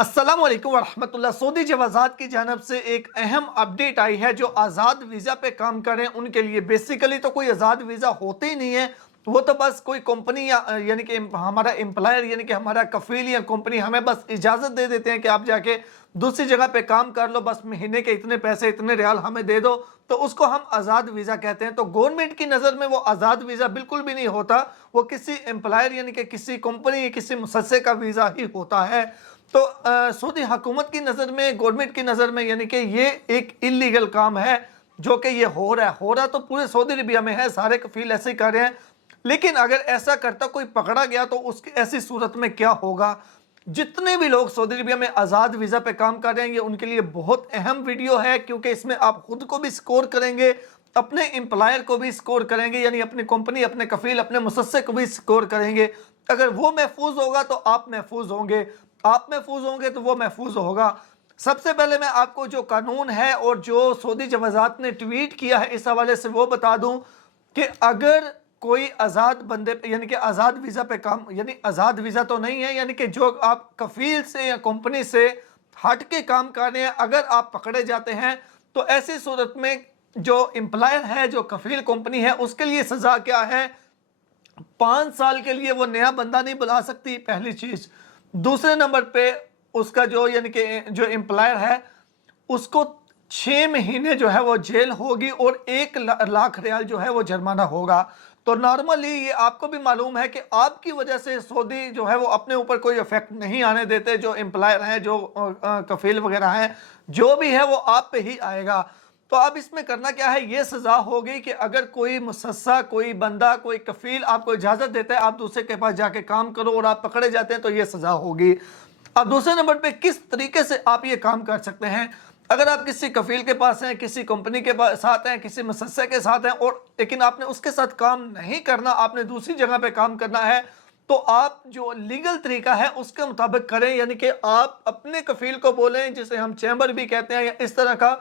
अस्सलाम वालेकुम वरहमतुल्लाह। सऊदी जवाज़ात की जानब से एक अहम अपडेट आई है। जो आज़ाद वीज़ा पे काम करें उनके लिए बेसिकली तो कोई आज़ाद वीज़ा होते ही नहीं है, वो तो बस कोई कंपनी या यानी कि हमारा एम्प्लॉयर यानी कि हमारा कफील या कंपनी हमें बस इजाज़त दे देते हैं कि आप जाके दूसरी जगह पे काम कर लो, बस महीने के इतने पैसे इतने रियाल हमें दे दो, तो उसको हम आज़ाद वीज़ा कहते हैं। तो गवर्नमेंट की नज़र में वो आज़ाद वीज़ा बिल्कुल भी नहीं होता, वो किसी एम्प्लॉयर यानी कि किसी कंपनी किसी मुसस्से का वीज़ा ही होता है। तो सऊदी हुकूमत की नज़र में, गवर्नमेंट की नज़र में यानी कि ये एक इलीगल काम है जो कि ये हो रहा तो पूरे सऊदी अरबिया में है, सारे कफील ऐसे ही कर रहे हैं। लेकिन अगर ऐसा करता कोई पकड़ा गया तो उसकी ऐसी सूरत में क्या होगा। जितने भी लोग सऊदी अरबिया में आज़ाद वीज़ा पे काम कर रहे हैं, ये उनके लिए बहुत अहम वीडियो है, क्योंकि इसमें आप खुद को भी स्कोर करेंगे, अपने एम्प्लॉयर को भी स्कोर करेंगे, यानी अपनी कंपनी अपने कफील अपने मुसस्से को भी स्कोर करेंगे। अगर वो महफूज होगा तो आप महफूज होंगे, आप महफूज होंगे तो वो महफूज होगा। सबसे पहले मैं आपको जो कानून है और जो सऊदी जवाज़ात ने ट्वीट किया है इस हवाले से वो बता दूं कि अगर कोई आज़ाद बंदे पे यानी कि आज़ाद वीज़ा पे काम, यानी आज़ाद वीज़ा तो नहीं है, यानी कि जो आप कफील से या कंपनी से हट के काम कर रहे हैं, अगर आप पकड़े जाते हैं तो ऐसी सूरत में जो एम्प्लॉयर है, जो कफील कंपनी है, उसके लिए सज़ा क्या है। 5 साल के लिए वो नया बंदा नहीं बुला सकती, पहली चीज़। दूसरे नंबर पे उसका जो यानी कि जो एम्प्लॉयर है उसको 6 महीने जो है वो जेल होगी और 1 लाख रियाल जो है वो जुर्माना होगा। तो नॉर्मली ये आपको भी मालूम है कि आपकी वजह से सऊदी जो है वो अपने ऊपर कोई इफेक्ट नहीं आने देते। जो एम्प्लॉयर हैं, जो कफील वगैरह हैं, जो भी है वो आप पे ही आएगा। तो अब इसमें करना क्या है, ये सज़ा होगी कि अगर कोई मुसस्सा, कोई बंदा, कोई कफील आपको इजाज़त देता है आप दूसरे के पास जाके काम करो और आप पकड़े जाते हैं तो ये सज़ा होगी। अब दूसरे नंबर पे किस तरीके से आप ये काम कर सकते हैं। अगर आप किसी कफील के पास हैं, किसी कंपनी के साथ हैं, किसी मुसस्से के साथ हैं, और लेकिन आपने उसके साथ काम नहीं करना, आपने दूसरी जगह पे काम करना है, तो आप जो लीगल तरीका है उसके मुताबिक करें। यानी कि आप अपने कफील को बोलें, जिसे हम चैम्बर भी कहते हैं, या इस तरह का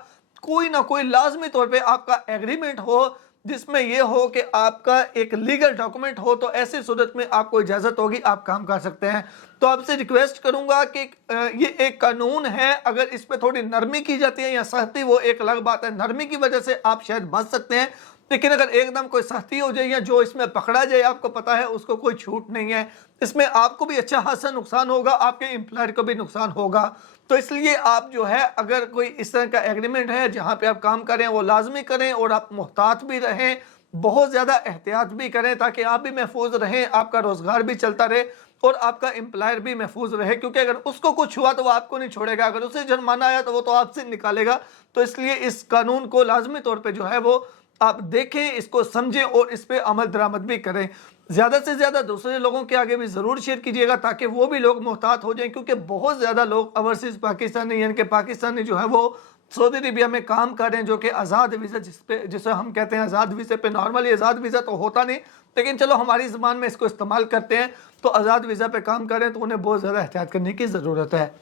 कोई ना कोई लाजमी तौर पे आपका एग्रीमेंट हो जिसमें यह हो कि आपका एक लीगल डॉक्यूमेंट हो, तो ऐसी सूरत में आपको इजाज़त होगी, आप काम कर सकते हैं। तो आपसे रिक्वेस्ट करूंगा कि ये एक कानून है, अगर इस पे थोड़ी नरमी की जाती है या सख्ती, वो एक अलग बात है। नरमी की वजह से आप शायद बच सकते हैं, लेकिन अगर एकदम कोई सख्ती हो जाए या जो इसमें पकड़ा जाए, आपको पता है उसको कोई छूट नहीं है, इसमें आपको भी अच्छा खासा नुकसान होगा, आपके एम्प्लॉयर को भी नुकसान होगा। तो इसलिए आप जो है, अगर कोई इस तरह का एग्रीमेंट है जहाँ पे आप काम करें, वो लाजमी करें और आप मुहतात भी रहें, बहुत ज़्यादा एहतियात भी करें, ताकि आप भी महफूज रहें, आपका रोज़गार भी चलता रहे और आपका एम्प्लॉयर भी महफूज रहे। क्योंकि अगर उसको कुछ हुआ तो वो आपको नहीं छोड़ेगा, अगर उसे जुर्माना आया तो वो तो आपसे निकालेगा। तो इसलिए इस कानून को लाजमी तौर पर जो है वो आप देखें, इसको समझें और इस पे अमल दरामद भी करें। ज़्यादा से ज़्यादा दूसरे लोगों के आगे भी ज़रूर शेयर कीजिएगा, ताकि वो भी लोग मुहतात हो जाएं, क्योंकि बहुत ज़्यादा लोग ओवरसीज़ पाकिस्तानी यानी कि पाकिस्तानी जो है वो सऊदी अरबिया में काम कर रहे हैं, जो कि आज़ाद वीज़ा जिसे हम कहते हैं आज़ाद वीज़े पे। नॉर्मली आज़ाद वीज़ा तो होता नहीं, लेकिन चलो हमारी ज़बान में इसको इस्तेमाल करते हैं। तो आज़ाद वीज़ा पे काम कर रहे हैं तो उन्हें बहुत ज़्यादा एहतियात करने की ज़रूरत है।